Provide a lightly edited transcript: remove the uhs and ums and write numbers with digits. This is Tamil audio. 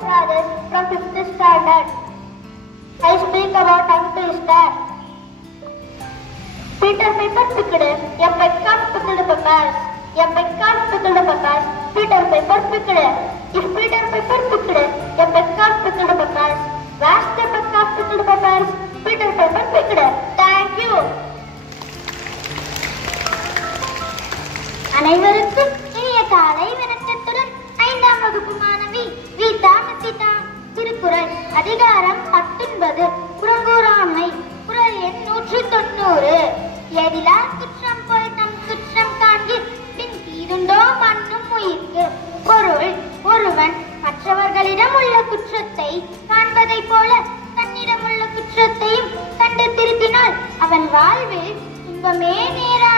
Rajesh from 5th standard. I speak about tongue twister. Peter Piper picked a peck of pickled peppers. A peck of pickled peppers. Peter Piper picked. If Peter Piper picked a peck of pickled peppers, where's the peck of pickled peppers? Peter Piper picked. Thank you. அனைவருக்கும் இனிய காலை வணக்கத்துடன் 5ஆம் வகுப்பு மாணவி வீதா மத்திதா. திருக்குறள் அதிகாரம் 19 புறங்கூறாமை. குறள் எண் 190. எதிலா குற்றம் போய் தம் குற்றம் காண்கில் பின் தீதுண்டோ மண்ணும் உயிர்க்கு. பொருள், ஒருவன் மற்றவர்களிடம் உள்ள குற்றத்தை காண்பதைப் போல தன்னிடம் உள்ள குற்றத்தையும் கண்டு திருத்தினால் அவன் வாழ்வில் இன்பமே நேரா